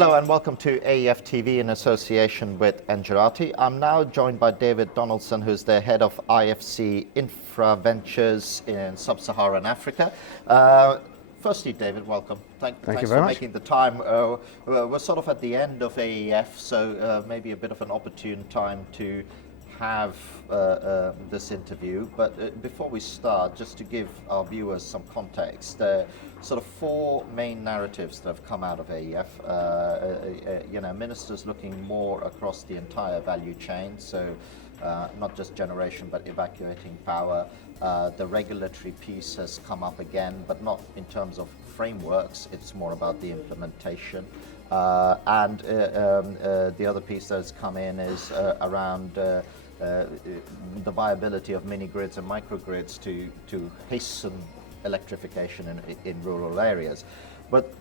Hello and welcome to AEF TV in association with Engerati. I'm now joined by David Donaldson, who's the head of IFC Infra Ventures in Sub-Saharan Africa. Firstly, David, welcome. Thanks for making the time. We're sort of at the end of AEF, so maybe a bit of an opportune time to have this interview. But before we start, just to give our viewers some context, there are sort of four main narratives that have come out of AEF. Ministers looking more across the entire value chain, so not just generation but evacuating power. The regulatory piece has come up again, but not in terms of frameworks, it's more about the implementation. And the other piece that has come in is around the viability of mini-grids and microgrids to hasten electrification in rural areas. But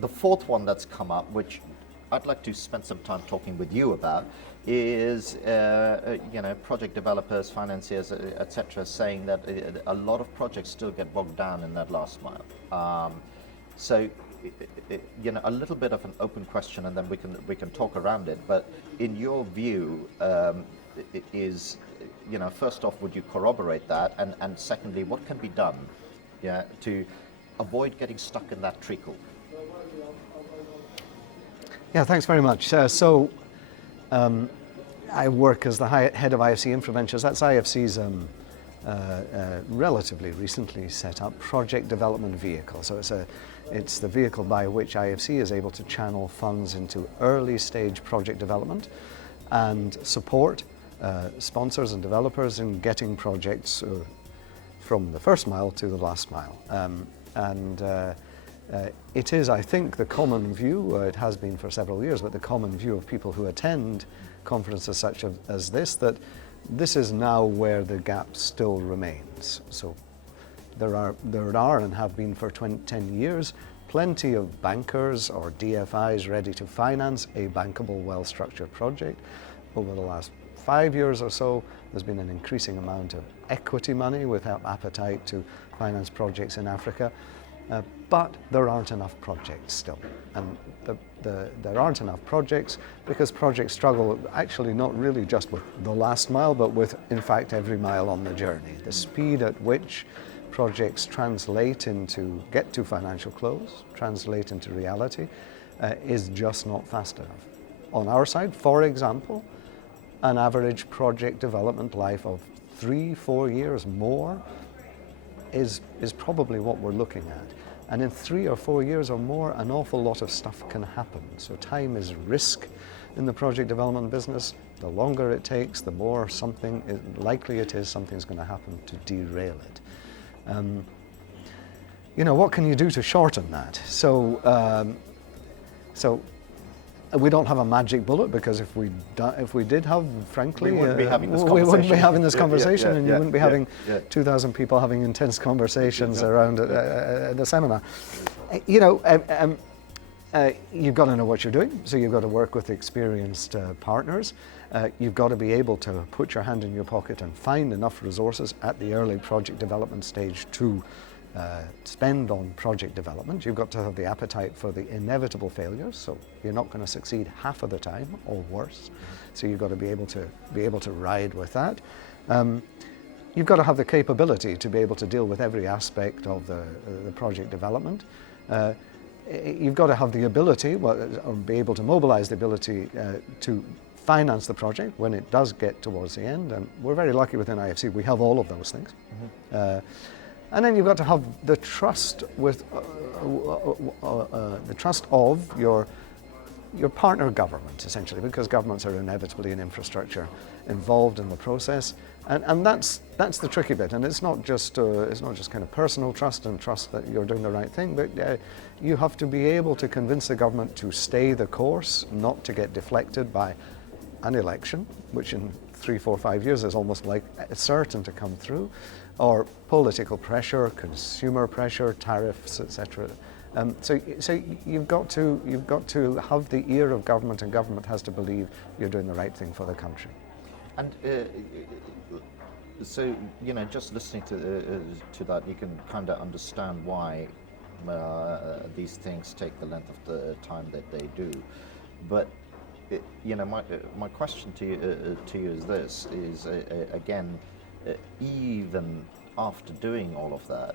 the fourth one that's come up, which I'd like to spend some time talking with you about, is project developers, financiers, etc., saying that a lot of projects still get bogged down in that last mile. So a little bit of an open question, and then we can talk around it. But in your view, first off, would you corroborate that, and secondly, what can be done to avoid getting stuck in that treacle? Yeah, thanks very much. I work as the head of IFC Infra Ventures. That's IFC's relatively recently set up project development vehicle. So it's the vehicle by which IFC is able to channel funds into early stage project development and support sponsors and developers in getting projects from the first mile to the last mile. It is, I think, the common view, it has been for several years, but the common view of people who attend conferences such as this, that this is now where the gap still remains. So there are and have been for 10 years, plenty of bankers or DFIs ready to finance a bankable, well-structured project. Over the last 5 years or so, there's been an increasing amount of equity money with appetite to finance projects in Africa. But there aren't enough projects still. And there aren't enough projects because projects struggle actually not really just with the last mile, but with, in fact, every mile on the journey. The speed at which projects get to financial close, translate into reality, is just not fast enough. On our side, for example, an average project development life of 3-4 years more is probably what we're looking at. And in 3 or 4 years or more, an awful lot of stuff can happen. So time is risk in the project development business. The longer it takes, the more likely it is something's going to happen to derail it. What can you do to shorten that? So we don't have a magic bullet, because if we did have, frankly, we wouldn't be having this conversation, and you wouldn't be having 2,000 people having intense conversations around the seminar. You've got to know what you're doing, so you've got to work with experienced partners. You've got to be able to put your hand in your pocket and find enough resources at the early project development stage to spend on project development. You've got to have the appetite for the inevitable failures, so you're not going to succeed half of the time or worse. So you've got to be able to ride with that. You've got to have the capability to be able to deal with every aspect of the project development. You've got to have the ability, or be able to mobilize the ability to finance the project when it does get towards the end. And we're very lucky within IFC, we have all of those things. And then you've got to have the trust of your partner government, essentially, because governments are inevitably in infrastructure involved in the process, and that's the tricky bit. And it's not just kind of personal trust and trust that you're doing the right thing, but you have to be able to convince the government to stay the course, not to get deflected by an election, which in 3, 4, 5 years is almost like certain to come through, or political pressure, consumer pressure, tariffs, etc. So you've got to have the ear of government, and government has to believe you're doing the right thing for the country. And so just listening to that, you can kind of understand why these things take the length of the time that they do. But my question to you is this: is again, even after doing all of that,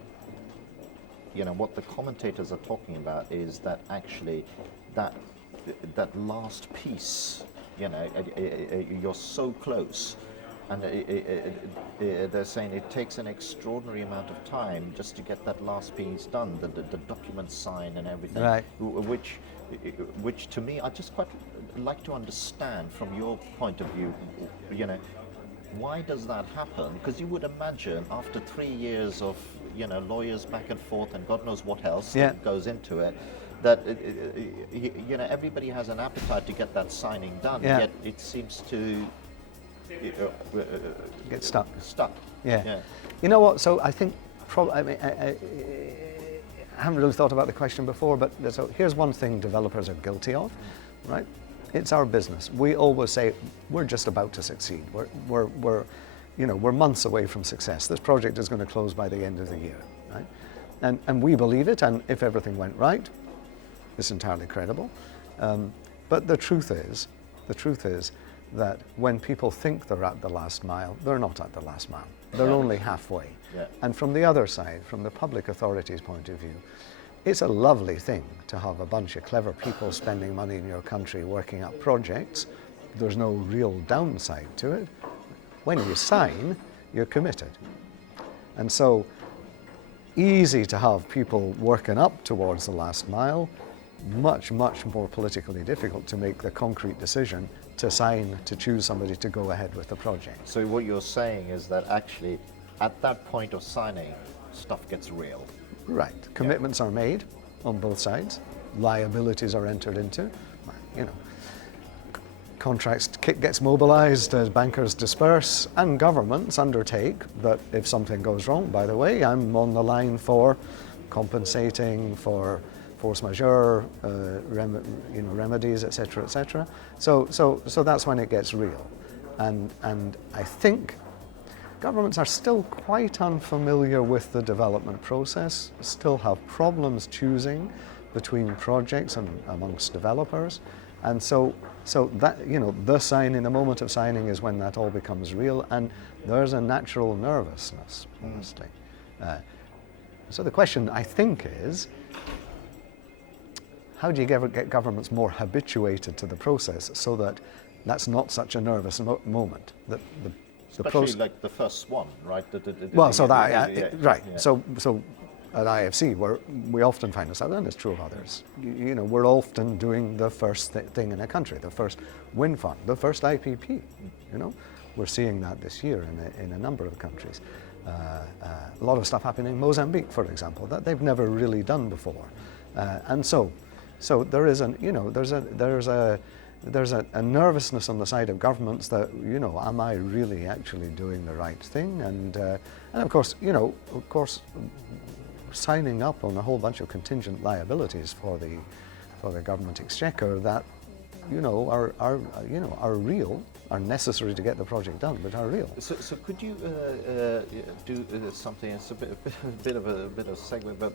what the commentators are talking about is that actually that last piece, you're so close, and they're saying it takes an extraordinary amount of time just to get that last piece done, the documents signed and everything, right. which to me, I just quite like to understand from your point of view, why does that happen? Because you would imagine after 3 years of lawyers back and forth and God knows what else that goes into it, that everybody has an appetite to get that signing done, yet it seems to get stuck. Yeah. You know what? So I think I haven't really thought about the question before, but so here's one thing developers are guilty of, right? It's our business. We always say we're just about to succeed. We're months away from success. This project is going to close by the end of the year, right? And we believe it. And if everything went right, it's entirely credible. But the truth is that when people think they're at the last mile, they're not at the last mile. They're only halfway. Yeah. And from the other side, from the public authorities' point of view, it's a lovely thing to have a bunch of clever people spending money in your country working up projects. There's no real downside to it. When you sign, you're committed. And so, easy to have people working up towards the last mile, much, much more politically difficult to make the concrete decision to sign, to choose somebody to go ahead with the project. So what you're saying is that actually, at that point of signing, stuff gets real. Right. Commitments are made on both sides. Liabilities are entered into. Contracts, kit gets mobilized as bankers disperse, and governments undertake that if something goes wrong, by the way, I'm on the line for compensating, for force majeure, remedies, etc., etc. So that's when it gets real. And I think governments are still quite unfamiliar with the development process, still have problems choosing between projects and amongst developers. And so that, the signing, the moment of signing is when that all becomes real, and there's a natural nervousness, honestly. So the question, I think, is, how do you get governments more habituated to the process so that that's not such a nervous moment? Especially like the first one, right? Right. Yeah. So at IFC, we often find ourselves, and it's true of others, we're often doing the first thing in a country, the first wind farm, the first IPP. We're seeing that this year in a number of countries. A lot of stuff happening in Mozambique, for example, that they've never really done before, and so there is there's a nervousness on the side of governments that, am I really actually doing the right thing? And of course, signing up on a whole bunch of contingent liabilities for the government exchequer that, are real, are necessary to get the project done, but are real. So could you do something? It's a bit of a segue, but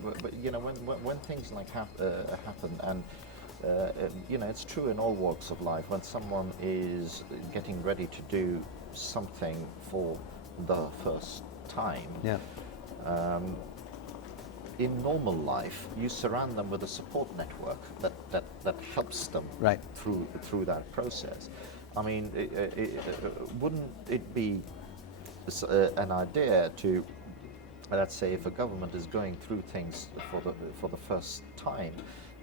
when things like happen and. It's true in all walks of life. When someone is getting ready to do something for the first time, in normal life, you surround them with a support network that helps them through that process. I mean, wouldn't it be an idea to, let's say, if a government is going through things for the first time,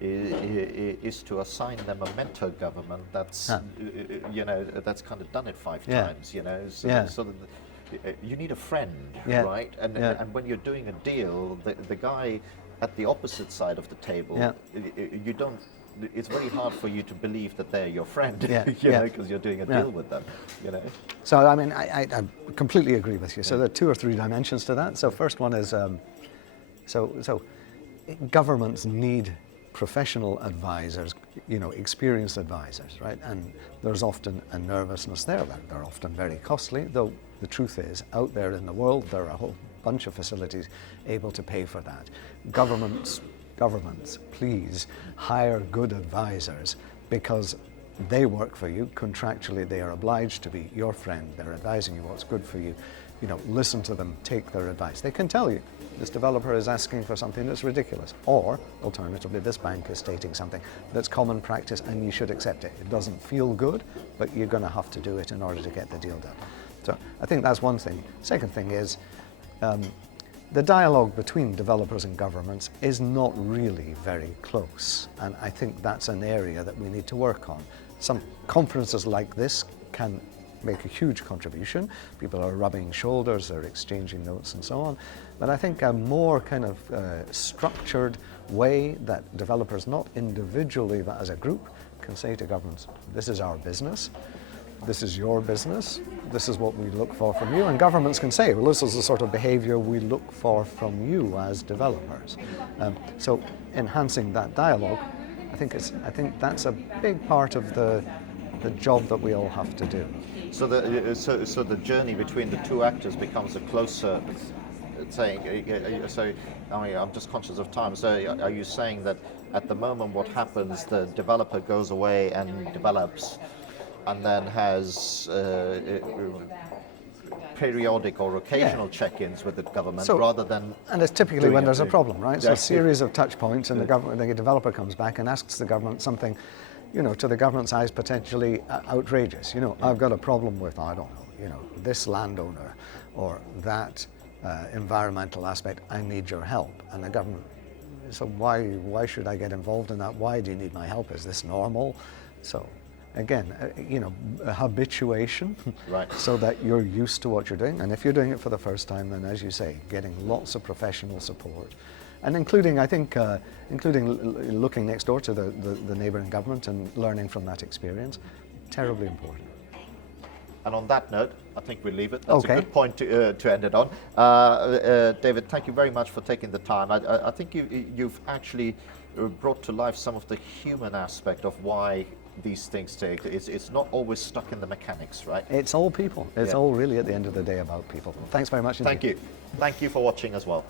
is to assign them a mentor government that's that's kind of done it 5 times, so that you need a friend, right? And when you're doing a deal, the guy at the opposite side of the table, you don't. It's very hard for you to believe that they're your friend, because you're doing a deal with them, So I mean, I completely agree with you. So there are 2 or 3 dimensions to that. So first one is, so governments need professional advisors, experienced advisors, right? And there's often a nervousness there. They're often very costly, though the truth is, out there in the world, there are a whole bunch of facilities able to pay for that. Governments governments, please hire good advisors, because they work for you. Contractually, they are obliged to be your friend. They're advising you what's good for you. You know, listen to them, take their advice. They can tell you, this developer is asking for something that's ridiculous. Or, alternatively, this bank is stating something that's common practice and you should accept it. It doesn't feel good, but you're going to have to do it in order to get the deal done. So I think that's one thing. Second thing is, the dialogue between developers and governments is not really very close, and I think that's an area that we need to work on. Some conferences like this can make a huge contribution. People are rubbing shoulders, they're exchanging notes and so on, but I think a more kind of structured way that developers, not individually but as a group, can say to governments, this is our business, this is your business, this is what we look for from you, and governments can say, well, this is the sort of behaviour we look for from you as developers. So enhancing that dialogue, I think that's a big part of the job that we all have to do. So the journey between the two actors becomes a closer saying. So I mean, I'm just conscious of time. So are you saying that at the moment what happens, the developer goes away and develops, and then has periodic or occasional check-ins with the government, rather than... And it's typically when there's a problem, right? So a series of touch points, and the developer comes back and asks the government something, you know, to the government's eyes potentially outrageous. You know, I've got a problem with, I don't know, you know, this landowner or that environmental aspect, I need your help. And the government, so why should I get involved in that? Why do you need my help? Is this normal? So again, you know, habituation, right, so that you're used to what you're doing. And if you're doing it for the first time, then, as you say, getting lots of professional support, and including, I think, including looking next door to the neighbouring government and learning from that experience, terribly important. And on that note, I think we'll leave it. That's a good point to end it on. David, thank you very much for taking the time. I think you've actually brought to life some of the human aspect of why these things take. It's not always stuck in the mechanics, right? It's all people. It's all really, at the end of the day, about people. Thanks very much indeed. Thank you. Thank you for watching as well.